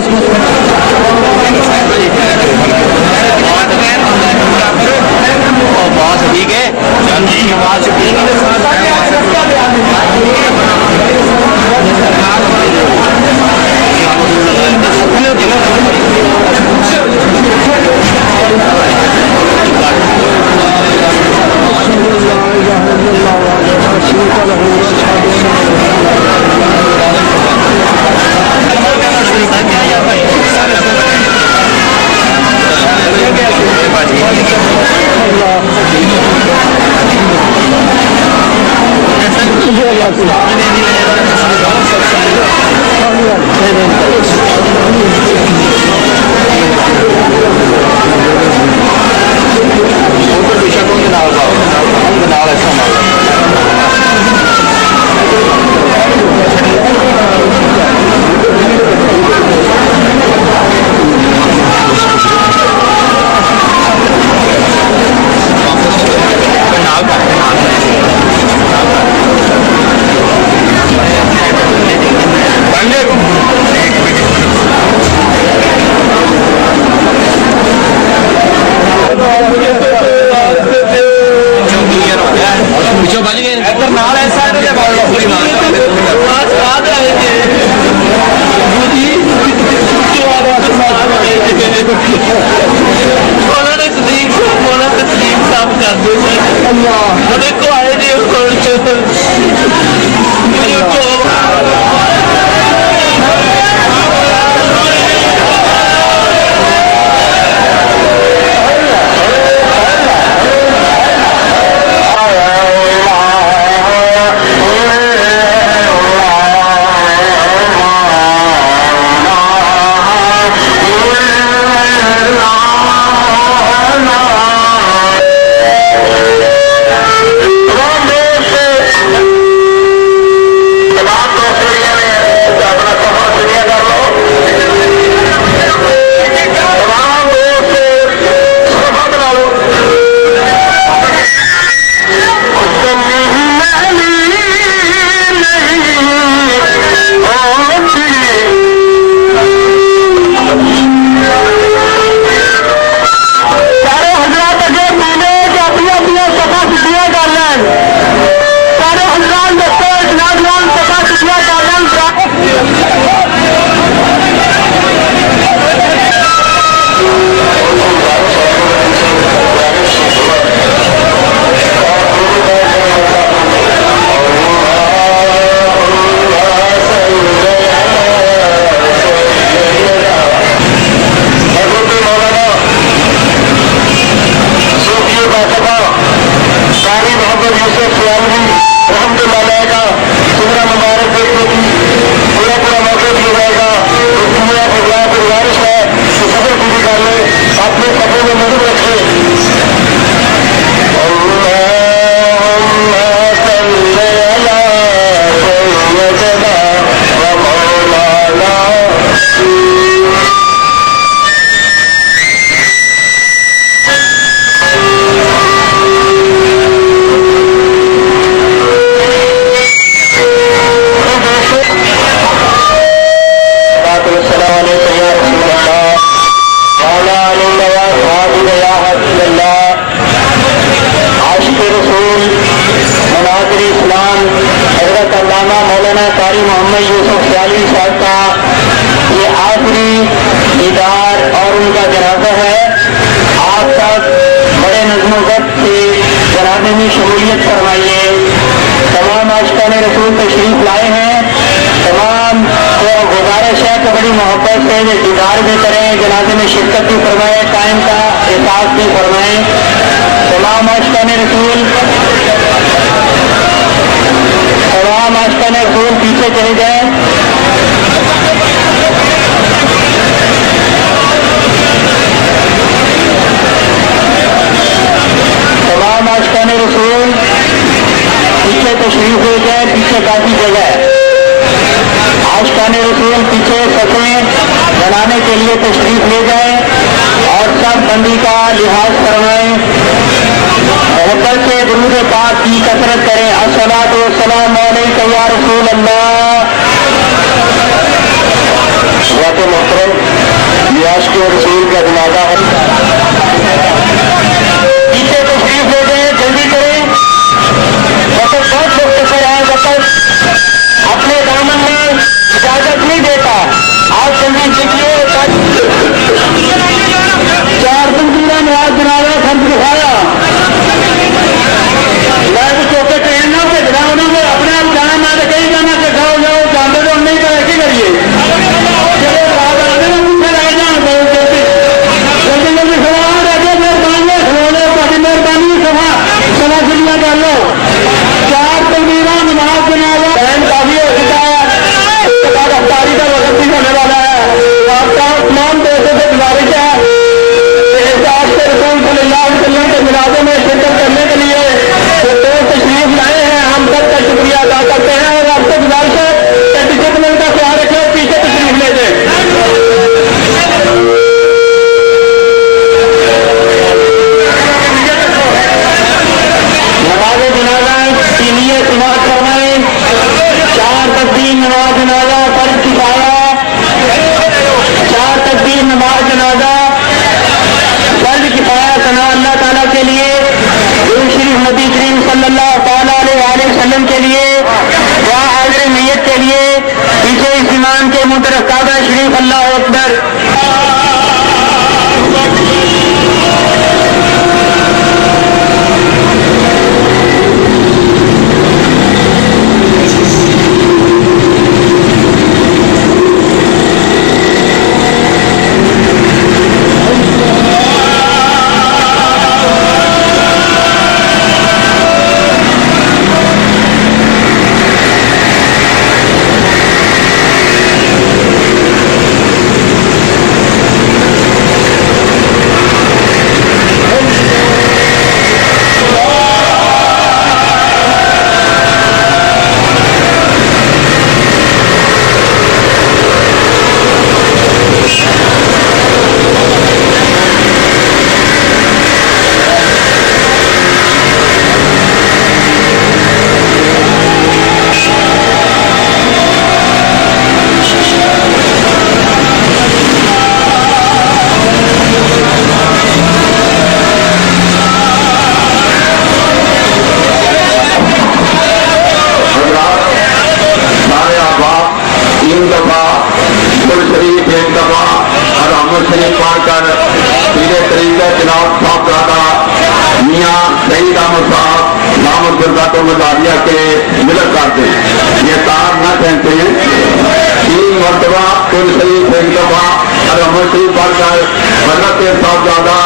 ठीक है मंनाजरاسلام हज़रत अल्लामा मौलाना कारी मोहम्मद यूसफ सियालवी साहब का ये आखिरी दीदार और उनका जनाजा है। आप सब बड़े नज़्म-ओ-ज़ब्त से जनाजे में शमूलियत फरमाइए। तमाम आशिकान रसूल तशरीफ लाए हैं। तमाम को गुजारिश है कि बड़ी मोहब्बत से दीदार भी करें, जनाजे में शिरकत भी फरमाएँ, टाइम का एहसास भी फरमाएँ। तमाम आशिकान रसूल पीछे चले जाएं। तमाम आशिकान रसूल पीछे तशरीफ ले जाए, पीछे काफी जगह है। आशिकान रसूल पीछे सफेद बनाने के लिए तशरीफ ले जाए और सब बंदी का लिहाज फरमाएं। मोहब्बत से दुरूद पाक की कसरत करें। अस्सलातु वस्सलामु अलैका या रसूल अल्लाह। का जनाजा है। पीछे तशरीफ ले जाए, जल्दी करें, वक्त बहुत मुख्तसर है, वक्त अपने दामन में इजाजत नहीं देता। आप जल्दी सीखिए। 4 दिन पूरा नमाज जनाजा खर्च दिखाया, मैं तो चौके ट्रेन ना भेजना उन्होंने अपने आप जाना, मैं तो कहीं जाना कि खाओ जाओ जानते तो हम नहीं तो ऐसे करिए। चलो बात आते ना मुझे रह जाना बहुत जल्दी जल्दी जल्दी सवाल रखे, मेहरबानी सुनो, ताकि मेहरबानी सभा दुनिया कर लो। 4 तकबीरा नमाज जनाजा टाइम काफी हो चुका है, इसके बाद अफ्तारी का वक्त भी होने वाला है। आपका तमाम दोस्तों से गुजारिश है के रसूल सल्लल्लाहु अलैहि वसल्लम के जनाजे में शिरकत करने के लिए जो दोस्त तशरीफ लाए हैं, हम सबका शुक्रिया अदा करते हैं और आपसे गुजारिश है कि डिसिप्लिन का ख्याल रखें, पीछे तशरीफ ले जाए। नमाज जनाजा के लिए समाज फरमाएं। 4 तकबीर नमाज जनाजा फर्ज किफाया, 4 तकबीर नमाज जनाजा फर्ज किफाया सना अल्लाह ताला के लिए, शरीफ नबी करीम सल्लल्लाहु अलैहि वसल्लम के लिए, हाजिर मैयत के लिए, पीछे इस ईमान के मुतरफ काबा शरीफ अल्लाह अकबर। के मिलक करते हैं, ये तार न कहते हैं। 3 मरतबा कुल शरीफ एक दफा और अमर शरीफ पढ़कर हजरत साहबजादा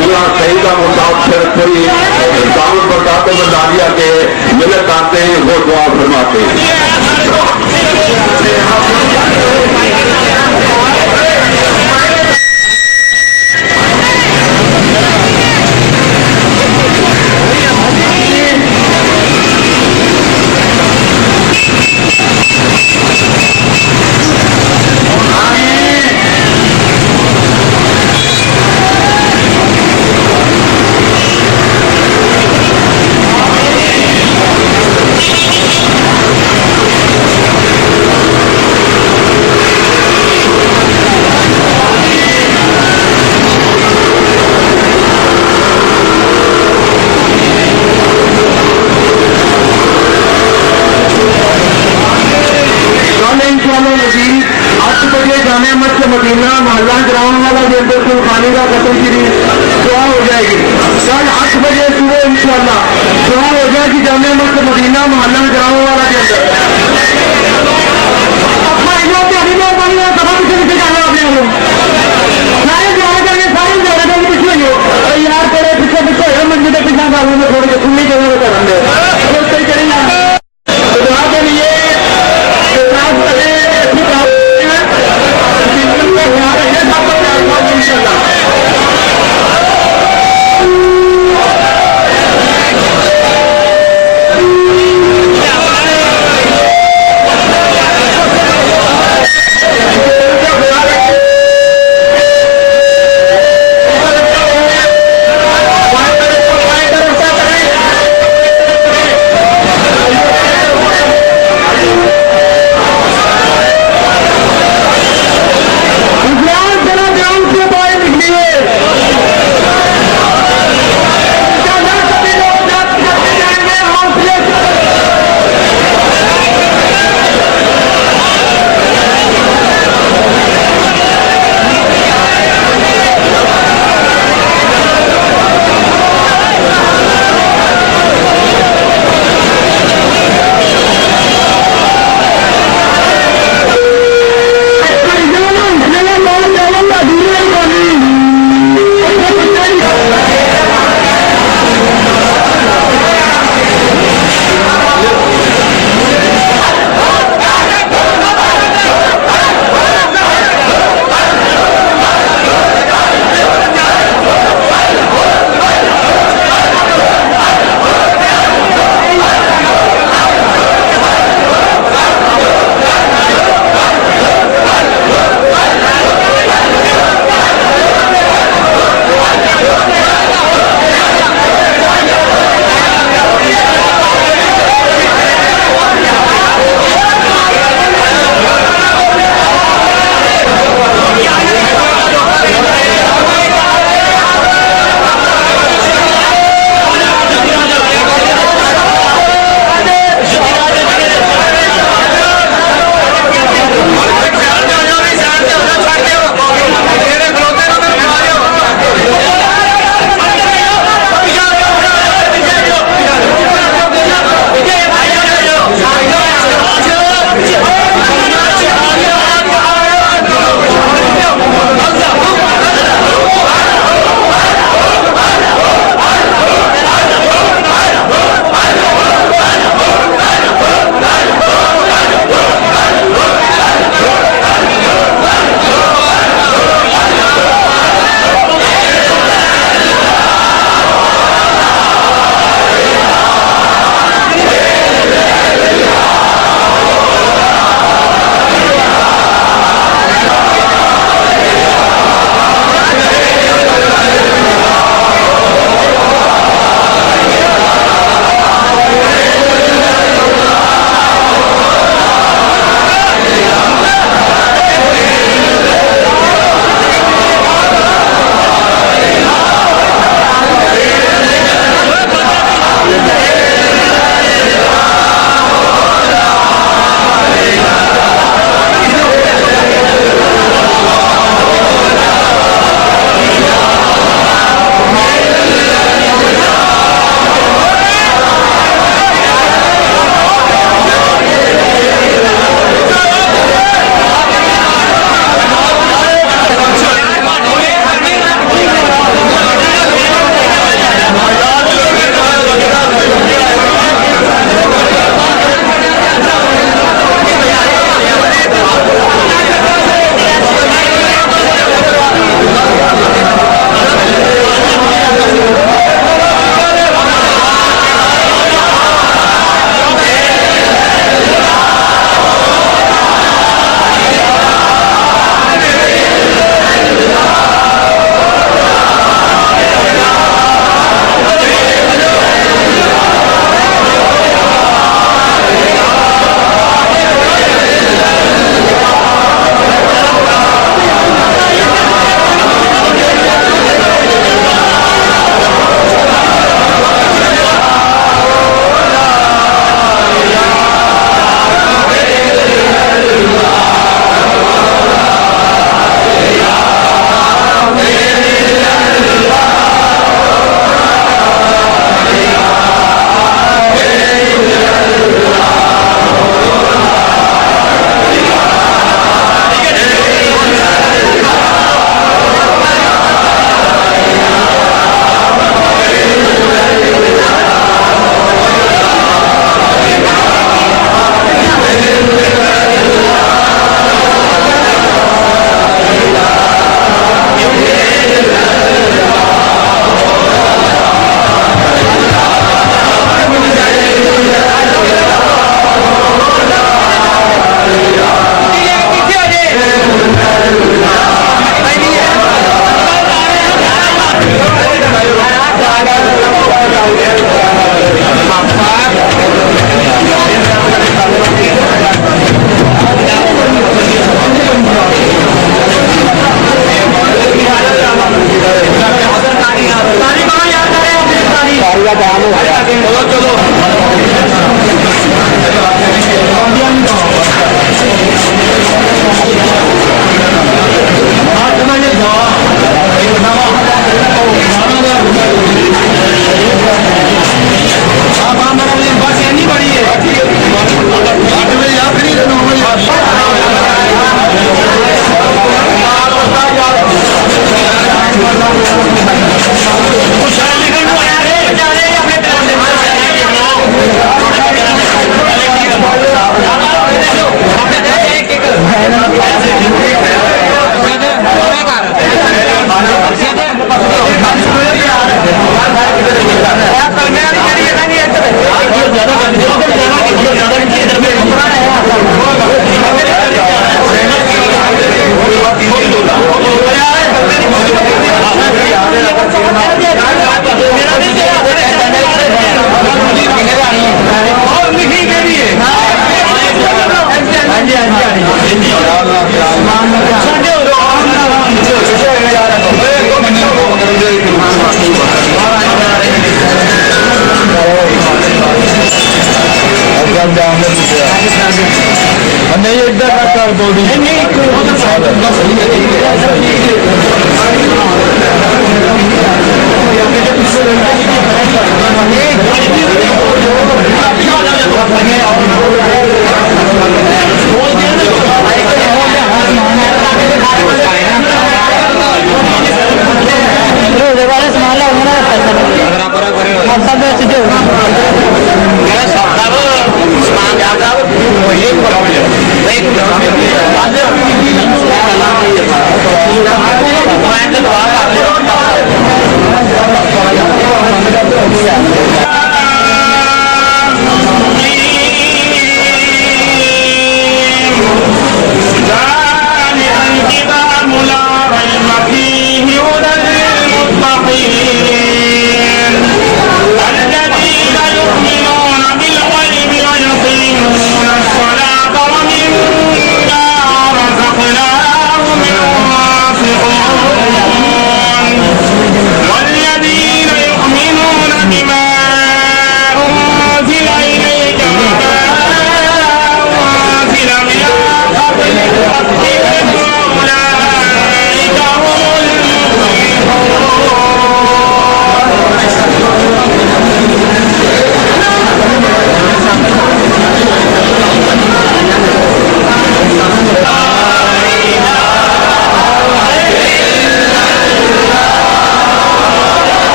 मियां सईदा मुसाफिर कोई दाऊद बताते बदारिया के मिलक करते हैं, वो दुआ फरमाते हैं। मदीना मोहल्ला ग्राउंड वाला जो खाने का कतल की दुआ हो जाएगी। कल 8 बजे सुबह इंशाअल्लाह दुआ हो जाएगी जामे मस्जिद मदीना मोहल्ला ग्राउंड वाला के अंदर। यार थोड़े पीछे पीछे मंजिल के पिछला बाबू में थोड़ी खुली जगह कर दुआ के लिए سلاسل علیہ